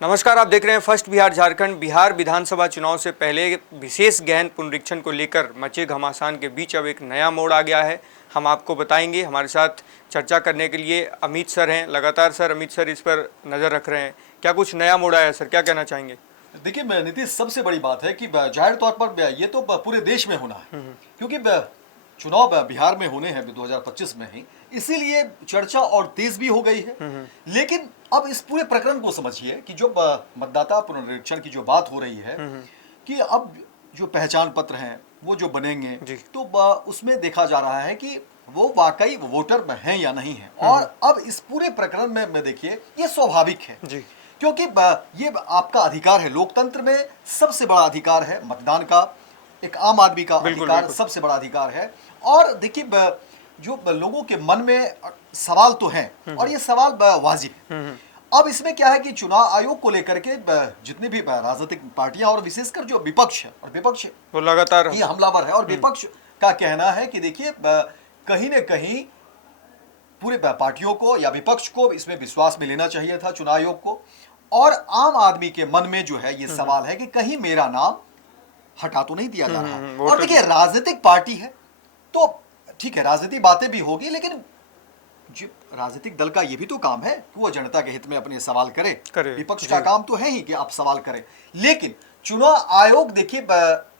नमस्कार, आप देख रहे हैं फर्स्ट बिहार झारखंड। बिहार विधानसभा चुनाव से पहले विशेष गहन पुनरीक्षण को लेकर मचे घमासान के बीच अब एक नया मोड़ आ गया है। हम आपको बताएंगे। हमारे साथ चर्चा करने के लिए अमित सर हैं। लगातार सर अमित सर इस पर नज़र रख रहे हैं। क्या कुछ नया मोड़ आया सर, क्या कहना चाहेंगे? देखिए नीतीश, सबसे बड़ी बात है कि जाहिर तौर पर ये तो पूरे देश में होना है, क्योंकि चुनाव बिहार में होने हैं 2025 में ही, इसीलिए चर्चा और तेज भी हो गई है। लेकिन अब इस पूरे प्रकरण को समझिए कि जो मतदाता पुनरीक्षण की जो बात हो रही है कि अब जो पहचान पत्र हैं वो जो बनेंगे, तो उसमें देखा जा रहा है कि वो वाकई वोटर में हैं या नहीं है। और अब इस पूरे प्रकरण में देखिए, ये स्वाभाविक है क्योंकि ये आपका अधिकार है। लोकतंत्र में सबसे बड़ा अधिकार है मतदान का, एक आम आदमी का अधिकार सबसे बड़ा अधिकार है। और देखिए जो लोगों के मन में सवाल तो हैं और ये सवाल वाजिब है। अब इसमें क्या है कि चुनाव आयोग को लेकर के जितनी भी राजनीतिक पार्टियां और विशेषकर जो विपक्ष है, और विपक्ष वो लगातार ही हमलावर है, और विपक्ष का कहना है कि देखिए कहीं न कहीं पूरे पार्टियों को या विपक्ष को इसमें विश्वास में लेना चाहिए था, चुनाव आयोग को। और आम आदमी के मन में जो है ये सवाल है कि कहीं मेरा नाम हटा तो नहीं दिया जा रहा है। और देखिए राजनीतिक पार्टी है तो ठीक है, राजनीतिक बातें भी होगी, लेकिन जो राजनीतिक दल का ये भी तो काम है कि वो जनता के हित में अपने सवाल करे। विपक्ष का काम तो है ही कि आप सवाल करें। लेकिन चुनाव आयोग, देखिए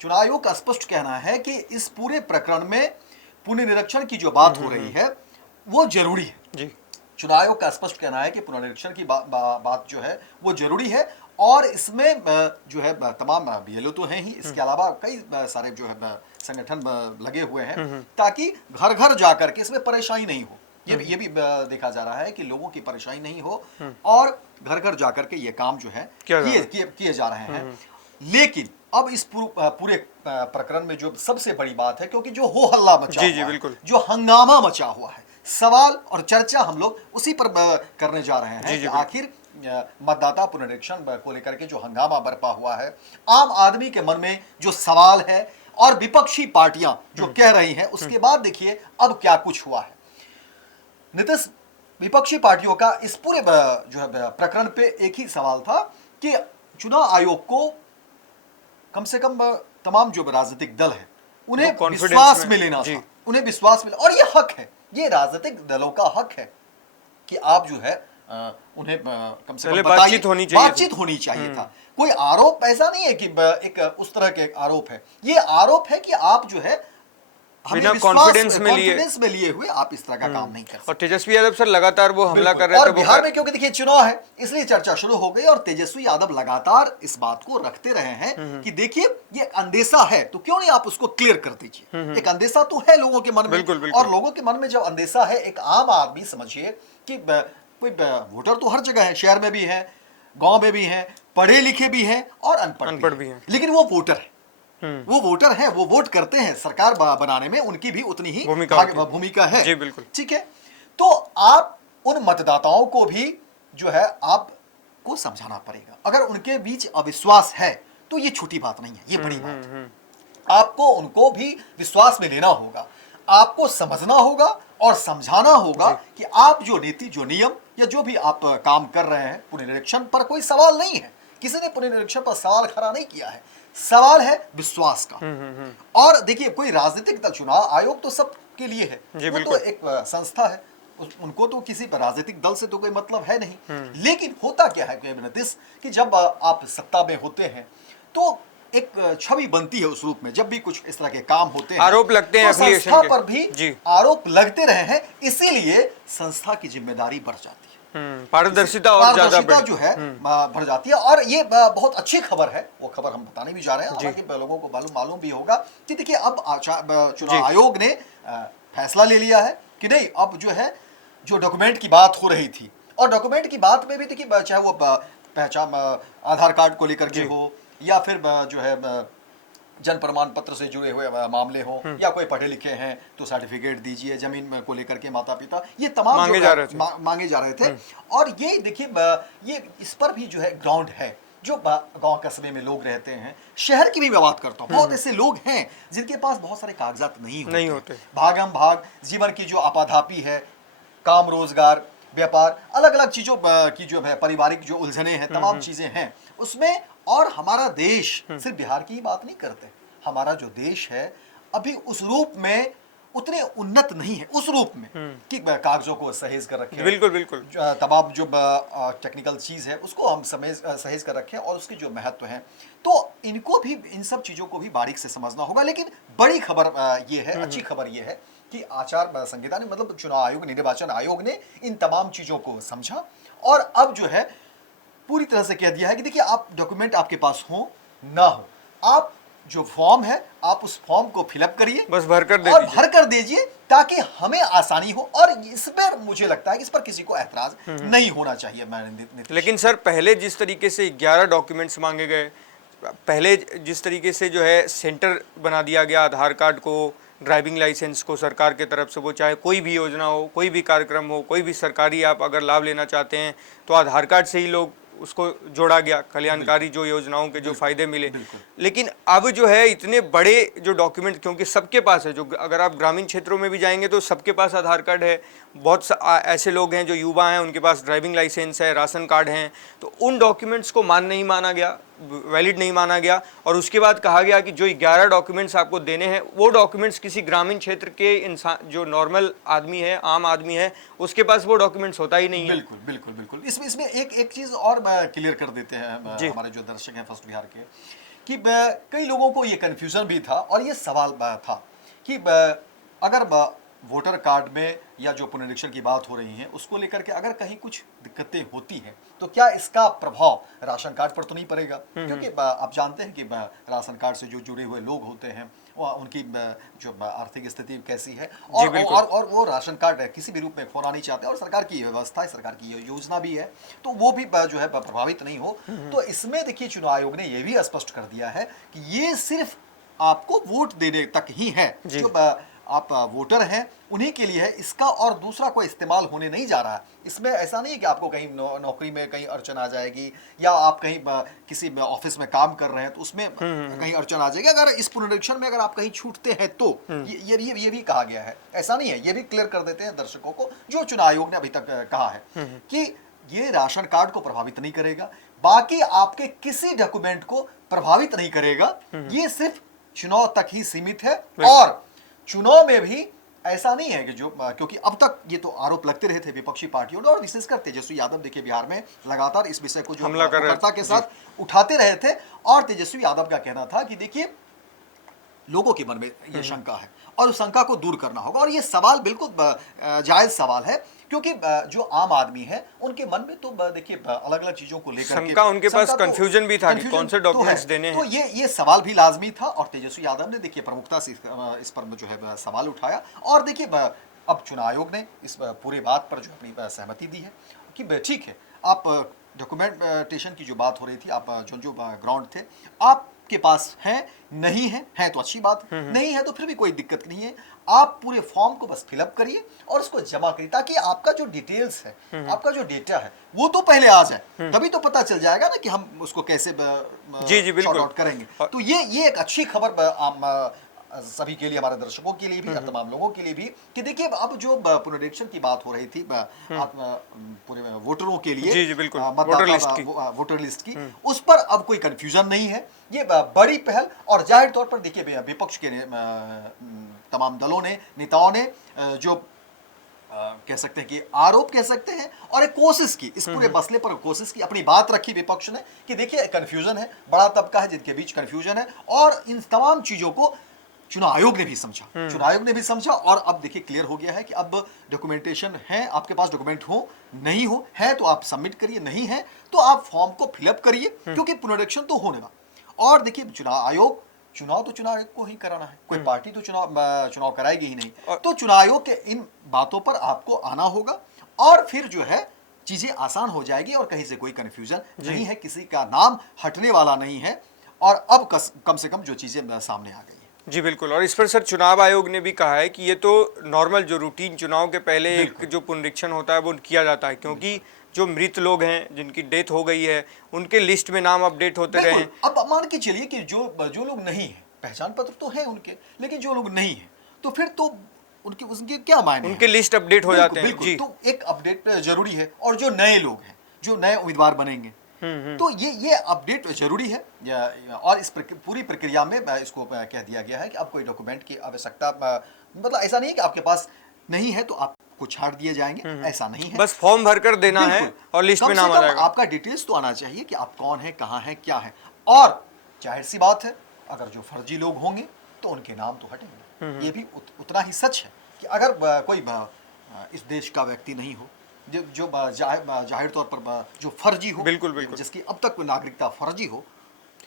चुनाव आयोग का स्पष्ट कहना है कि इस पूरे प्रकरण में पुनरीक्षण की जो बात हो रही है वो जरूरी है। चुनाव आयोग का स्पष्ट कहना है कि पुनरीक्षण की बात जो है वो जरूरी है। और इसमें जो है तमाम बीएलओ तो हैं ही, इसके अलावा कई सारे जो है संगठन लगे हुए हैं ताकि घर घर जाकर के इसमें परेशानी नहीं हो। ये भी देखा जा रहा है कि लोगों की परेशानी नहीं हो और घर घर जाकर के ये काम जो है किए जा रहे हैं। लेकिन अब इस पूरे प्रकरण में जो सबसे बड़ी बात है, क्योंकि जो हो हल्ला मचा हुआ है, जो हंगामा मचा हुआ है, सवाल और चर्चा हम लोग उसी पर करने जा रहे हैं कि आखिर मतदाता पुनरीक्षण को लेकर के जो हंगामा बरपा हुआ है, आम आदमी के मन में जो सवाल है और विपक्षी पार्टियां जो कह रही हैं, उसके बाद देखिए अब क्या कुछ हुआ है। नीतीश, विपक्षी पार्टियों का इस पूरे जो है प्रकरण पे एक ही सवाल था कि चुनाव आयोग को कम से कम तमाम जो राजनीतिक दल है उन्हें विश्वास में लेना था, उन्हें विश्वास में, और ये हक है, ये राजनीतिक दलों का हक है कि आप जो है उन्हें कम से कम बातचीत होनी चाहिए था। कोई आरोप ऐसा नहीं है कि एक उस तरह के आरोप है, ये आरोप है कि आप जो है बिना कॉन्फिडेंस में लिए हुए आप इस तरह का काम नहीं कर सकते। और तेजस्वी यादव सर लगातार वो हमला कर रहे थे। और बिहार में क्योंकि देखिए चुनाव है, इसलिए चर्चा शुरू हो गई और तेजस्वी यादव लगातार इस बात को रखते रहे हैं कि देखिए ये अंदेशा है तो क्यों नहीं आप उसको क्लियर कर दीजिए। एक अंदेशा तो है लोगों के मन में, और लोगों के मन में जब अंदेशा है, एक आम आदमी समझिए कि कोई वोटर तो हर जगह है, शहर में भी है, गांव में भी है, पढ़े लिखे भी हैं और अनपढ़ भी हैं, लेकिन वो वोटर है, वो वोटर है, वो वोट करते हैं। सरकार बनाने में उनकी भी उतनी ही भूमिका है। जी बिल्कुल, ठीक है। तो आप उन मतदाताओं को भी जो है आपको समझाना पड़ेगा। अगर उनके बीच अविश्वास है तो ये छोटी बात नहीं है, ये बड़ी बात है। आपको उनको भी विश्वास में लेना होगा, आपको समझना होगा और समझाना होगा कि आप जो नीति, जो नियम या जो भी आप काम कर रहे हैं, पुनरीक्षण पर कोई सवाल नहीं है, किसी ने पुनरीक्षण पर सवाल खड़ा नहीं किया है, सवाल है विश्वास का। और देखिए कोई राजनीतिक दल, चुनाव आयोग तो सबके लिए है, वो तो एक संस्था है, उनको तो किसी राजनीतिक दल से तो कोई मतलब है नहीं। लेकिन होता क्या है कि जब आप सत्ता में होते हैं तो एक छवि बनती है उस रूप में, जब भी कुछ इस तरह के काम होते हैं, आरोप लगते हैं, तो संस्था पर भी आरोप लगते रहे हैं, इसीलिए संस्था की जिम्मेदारी बढ़ जाती है, पारदर्शिता और ज्यादा जो है बढ़ जाती है। और ये बहुत अच्छी खबर है, वो खबर हम बताने भी जा रहे हैं, हालांकि लोगों को मालूम भी होगा कि देखिए अब चुनाव आयोग ने फैसला ले लिया है कि नहीं, अब जो है जो डॉक्यूमेंट की बात हो रही थी, और डॉक्यूमेंट की बात में भी देखिए चाहे वो पहचान आधार कार्ड को लेकर के हो या फिर जो है जन प्रमाण पत्र से जुड़े हुए मामले हो, या कोई पढ़े लिखे हैं तो सर्टिफिकेट दीजिए, जमीन को लेकर के माता पिता, ये तमाम मांगे जा रहे थे। और ये देखिए ये इस पर भी जो है ग्राउंड है, जो गांव कस्बे में लोग रहते हैं, शहर की भी मैं बात करता हूँ, बहुत ऐसे लोग हैं जिनके पास बहुत सारे कागजात नहीं होते। भागम भाग जीवन की जो आपाधापी है, काम रोजगार व्यापार, अलग अलग चीजों की जो है पारिवारिक जो उलझने हैं, तमाम चीजें हैं उसमें। और हमारा देश सिर्फ बिहार की ही बात नहीं करते, हमारा जो देश है अभी उस रूप में उतने उन्नत नहीं है, उस रूप में कि कागजों को सहेज कर रखें, बिल्कुल बिल्कुल, तमाम जो टेक्निकल चीज है उसको हम सहेज कर रखें और उसके जो महत्व है, तो इनको भी, इन सब चीजों को भी बारीक से समझना होगा। लेकिन बड़ी खबर ये है, अच्छी खबर ये है कि आचार संहिता ने, मतलब चुनाव आयोग, निर्वाचन आयोग ने इन तमाम चीजों को समझा और अब जो है पूरी तरह से कह दिया है कि देखिए, आप डॉक्यूमेंट आपके पास हो ना हो, आप जो फॉर्म है आप उस फॉर्म को फिलअप करिए, बस भर कर दे और दीजिए। भर कर दीजिए ताकि हमें आसानी हो। और इस पर मुझे लगता है कि इस पर किसी को ऐतराज नहीं होना चाहिए। लेकिन सर, पहले जिस तरीके से 11 डॉक्यूमेंट्स मांगे गए, पहले जिस तरीके से जो है सेंटर बना दिया गया आधार कार्ड को, ड्राइविंग लाइसेंस को सरकार के तरफ से, वो चाहे कोई भी योजना हो, कोई भी कार्यक्रम हो, कोई भी सरकारी आप अगर लाभ लेना चाहते हैं तो आधार कार्ड से ही लोग उसको जोड़ा गया, कल्याणकारी जो योजनाओं के जो फायदे मिले। लेकिन अब जो है इतने बड़े जो डॉक्यूमेंट, क्योंकि सबके पास है, जो अगर आप ग्रामीण क्षेत्रों में भी जाएंगे तो सबके पास आधार कार्ड है, बहुत ऐसे लोग हैं जो युवा हैं उनके पास ड्राइविंग लाइसेंस है, राशन कार्ड हैं, तो उन डॉक्यूमेंट्स को नहीं माना गया, वैलिड नहीं माना गया। और उसके बाद कहा गया कि जो 11 डॉक्यूमेंट्स आपको देने हैं वो डॉक्यूमेंट्स किसी ग्रामीण क्षेत्र के इंसान, जो नॉर्मल आदमी है, आम आदमी है, उसके पास वो डॉक्यूमेंट्स होता ही नहीं है। बिल्कुल बिल्कुल बिल्कुल। इसमें एक चीज और क्लियर कर देते हैं हमारे जो दर्शक हैं फर्स्ट बिहार के, कि कई लोगों को ये कंफ्यूजन भी था और ये सवाल था कि अगर वोटर कार्ड में या जो पुनरीक्षण की बात हो रही है उसको लेकर के अगर कहीं कुछ दिक्कतें होती हैं तो क्या इसका प्रभाव राशन कार्ड पर तो नहीं पड़ेगा? क्योंकि आप जानते हैं कि राशन कार्ड से जो जुड़े हुए लोग होते हैं उनकी जो आर्थिक स्थिति कैसी है, और वो राशन कार्ड किसी भी रूप में खोना नहीं चाहते, और सरकार की व्यवस्था है, सरकार की योजना भी है, तो वो भी जो है प्रभावित नहीं हो। तो इसमें देखिए चुनाव आयोग ने ये भी स्पष्ट कर दिया है कि ये सिर्फ आपको वोट देने तक ही है, जो आप वोटर हैं उन्हीं के लिए है, इसका और दूसरा कोई इस्तेमाल होने नहीं जा रहा है। इसमें ऐसा नहीं है कि आपको कहीं नौकरी में कहीं अड़चन आ जाएगी, या आप कहीं किसी ऑफिस में काम कर रहे हैं तो उसमें कहीं अड़चन आ जाएगी अगर इस पुनरीक्षण में अगर आप कहीं छूटते हैं तो। ये भी कहा गया है, ऐसा नहीं है, ये भी क्लियर कर देते हैं दर्शकों को जो चुनाव आयोग ने अभी तक कहा है कि ये राशन कार्ड को प्रभावित नहीं करेगा, बाकी आपके किसी डॉक्यूमेंट को प्रभावित नहीं करेगा, ये सिर्फ चुनाव तक ही सीमित है। और चुनाव में भी ऐसा नहीं है कि जो, क्योंकि अब तक ये तो आरोप लगते रहे थे विपक्षी पार्टियों ने, और विशेषकर तेजस्वी यादव देखिए बिहार में लगातार इस विषय को जो हमलाकर्ता के साथ उठाते रहे थे, और तेजस्वी यादव का कहना था कि देखिए लोगों के मन में ये शंका है और उस शंका को दूर करना होगा। और ये सवाल बिल्कुल जायज सवाल है, क्योंकि जो आम आदमी है उनके मन में तो देखिए अलग अलग चीजों को लेकर शंका, उनके पास कंफ्यूजन भी था कि कौन से डॉक्यूमेंट्स देने हैं। तो ये सवाल भी लाजमी था, और तेजस्वी यादव ने देखिए प्रमुखता से इस पर जो है सवाल उठाया। और देखिए अब चुनाव आयोग ने इस पूरे बात पर जो अपनी सहमति दी है कि ठीक है, आप डॉक्यूमेंटेशन की जो बात हो रही थी, आप जो ग्राउंड थे आपके पास नहीं है तो अच्छी बात, नहीं है तो फिर भी कोई दिक्कत नहीं है, आप पूरे फॉर्म को बस फिलअप करिए और उसको जमा करिए, ताकि आपका जो डिटेल्स है, आपका जो डेटा है वो तो पहले आ जाए, तभी तो पता चल जाएगा ना कि हम उसको कैसे शॉर्ट आउट करेंगे। तो ये एक अच्छी खबर सभी के लिए, हमारे दर्शकों के लिए भी और तमाम लोगों के लिए भी, कि देखिए अब जो पुनरीक्षण की बात हो रही थी पूरे वोटरों के लिए, वोटर लिस्ट की, उस पर अब कोई कंफ्यूजन नहीं है। ये बड़ी पहल, और जाहिर तौर पर देखिए विपक्ष के तमाम दलों ने, नेताओं ने जो कह सकते हैं कि आरोप कह सकते हैं, और एक कोशिश की, इस पूरे मसले पर कोशिश की, अपनी बात रखी विपक्ष ने कि देखिए कंफ्यूजन है, बड़ा तबका है जिनके बीच कंफ्यूजन है, और इन तमाम चीजों को चुनाव आयोग ने भी समझा, चुनाव आयोग ने भी समझा। और अब देखिए क्लियर हो गया है कि अब डॉक्यूमेंटेशन है, आपके पास डॉक्यूमेंट हो, नहीं हो, है तो आप सबमिट करिए, नहीं है तो आप फॉर्म को फिलअप करिए, क्योंकि पुनरीक्षण तो होने वाला। और देखिए चुनाव तो चुनाव आयोग को ही कराना है, कोई पार्टी तो चुनाव कराएगी ही नहीं, तो चुनाव आयोग के इन बातों पर आपको आना होगा, और फिर जो है चीजें आसान हो जाएगी, और कहीं से कोई कंफ्यूजन नहीं है, किसी का नाम हटने वाला नहीं है, और अब कम से कम जो चीजें सामने आ गई। जी बिल्कुल। और इस पर सर चुनाव आयोग ने भी कहा है कि ये तो नॉर्मल जो रूटीन चुनाव के पहले एक जो पुनरीक्षण होता है वो किया जाता है, क्योंकि जो मृत लोग हैं जिनकी डेथ हो गई है उनके लिस्ट में नाम अपडेट होते रहे। अब मान के चलिए कि जो लोग नहीं है, पहचान पत्र तो है उनके, लेकिन जो लोग नहीं है तो फिर तो उनके उनके क्या मायने उनके लिस्ट अपडेट हो जाते हैं बिल्कुल, जी। तो एक अपडेट जरूरी है। और जो नए लोग हैं, जो नए उम्मीदवार बनेंगे, तो ये अपडेट जरूरी है। और इस पूरी प्रक्रिया में इसको कह दिया गया है कि अब कोई डॉक्यूमेंट की आवश्यकता, मतलब ऐसा नहीं है कि आपके पास नहीं है तो आपको छाड़ दिए जाएंगे, ऐसा नहीं है। बस फॉर्म भरकर देना है और लिस्ट में नाम आ जाएगा। आपका डिटेल्स तो आना चाहिए कि आप कौन है, कहाँ है, क्या है। और जाहिर सी बात है, अगर जो फर्जी लोग होंगे तो उनके नाम तो हटेंगे। ये भी उतना ही सच है कि अगर कोई इस देश का व्यक्ति नहीं हो, जो जाहिर तौर पर जो फर्जी हो, बिल्कुल जिसकी अब तक नागरिकता फर्जी हो,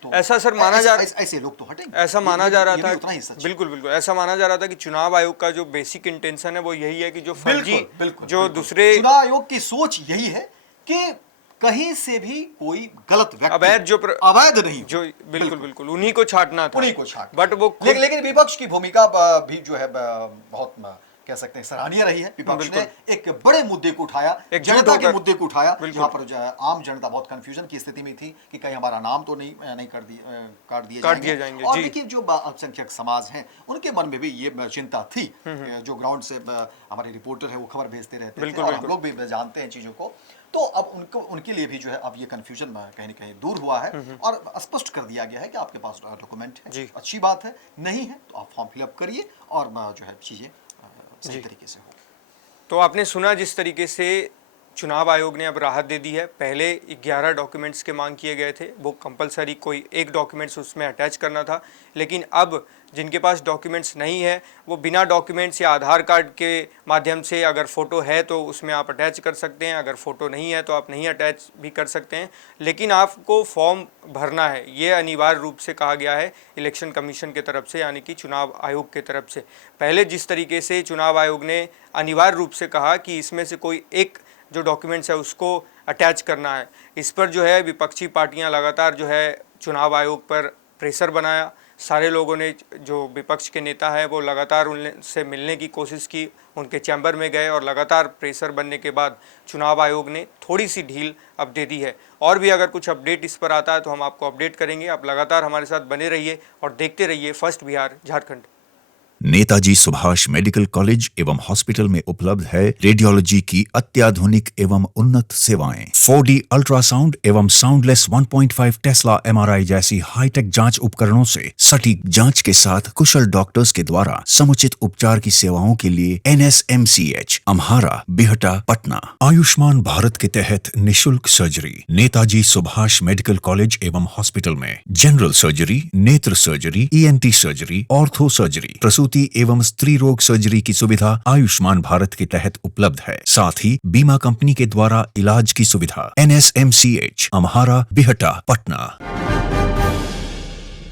तो ऐसा सर माना जा ऐसे लोग तो हटेंगे। ऐसा माना जा रहा था, उतना ही सच। बिल्कुल ऐसा माना जा रहा था कि चुनाव आयोग का जो बेसिक इंटेंशन है वो यही है कि जो फर्जी जो दूसरे चुनाव आयोग की सोच यही है कि कहीं से भी कोई गलत व्यक्ति अवैध नहीं, जो बिल्कुल उन्हीं को छाटना था, उन्हीं को छाटना। बट वो लेकिन विपक्ष की भूमिका भी जो है बहुत कह सकते हैं सराहनीय रही है। विपक्ष ने एक बड़े मुद्दे को उठाया, जनता के मुद्दे को उठाया, जहां पर आम जनता बहुत कंफ्यूजन की स्थिति में थी कि कहीं हमारा नाम तो नहीं काट दिए जाएंगे। और देखिए, जो अल्पसंख्यक समाज हैं उनके मन में भी ये चिंता थी। जो ग्राउंड से हमारे रिपोर्टर है वो खबर भेजते रहते थे और हम लोग भी जानते हैं चीजों को। तो अब उनके लिए भी जो है अब ये कंफ्यूजन कहीं न कहीं दूर हुआ है और स्पष्ट कर दिया गया है कि आपके पास डॉक्यूमेंट है, अच्छी बात है। नहीं है तो आप फॉर्म फिलअप करिए और जो है चीजें सही तरीके से हो। तो आपने सुना जिस तरीके से चुनाव आयोग ने अब राहत दे दी है। पहले 11 डॉक्यूमेंट्स के मांग किए गए थे, वो कंपलसरी कोई एक डॉक्यूमेंट्स उसमें अटैच करना था। लेकिन अब जिनके पास डॉक्यूमेंट्स नहीं है वो बिना डॉक्यूमेंट्स या आधार कार्ड के माध्यम से, अगर फ़ोटो है तो उसमें आप अटैच कर सकते हैं, अगर फ़ोटो नहीं है तो आप नहीं अटैच भी कर सकते हैं। लेकिन आपको फॉर्म भरना है, ये अनिवार्य रूप से कहा गया है इलेक्शन कमीशन की तरफ से, यानी कि चुनाव आयोग की तरफ से। पहले जिस तरीके से चुनाव आयोग ने अनिवार्य रूप से कहा कि इसमें से कोई एक जो डॉक्यूमेंट्स है उसको अटैच करना है, इस पर जो है विपक्षी पार्टियां लगातार जो है चुनाव आयोग पर प्रेशर बनाया। सारे लोगों ने, जो विपक्ष के नेता है वो लगातार उनसे मिलने की कोशिश की, उनके चैम्बर में गए और लगातार प्रेशर बनने के बाद चुनाव आयोग ने थोड़ी सी ढील अब दे दी है। और भी अगर कुछ अपडेट इस पर आता है तो हम आपको अपडेट करेंगे। आप लगातार हमारे साथ बने रहिए और देखते रहिए first Bihar Jharkhand. Netaji Subhash medical college एवं हॉस्पिटल में उपलब्ध है रेडियोलॉजी की अत्याधुनिक एवं उन्नत सेवाएं। 4D अल्ट्रासाउंड एवं साउंडलेस 1.5 टेस्ला MRI जैसी हाईटेक जांच उपकरणों से सटीक जांच के साथ कुशल डॉक्टर्स के द्वारा समुचित उपचार की सेवाओं के लिए NSMCH, अम्हारा, बिहटा, पटना। आयुष्मान भारत के तहत निशुल्क surgery Netaji Subhash medical college एवं हॉस्पिटल में। जनरल सर्जरी, नेत्र surgery, ENT surgery, ortho surgery, प्रसूति एवं स्त्री रोग सर्जरी की सुविधा आयुष्मान भारत के तहत उपलब्ध है। साथ ही बीमा कंपनी के द्वारा इलाज की सुविधा। NSMCH, अम्हारा, बिहटा, पटना।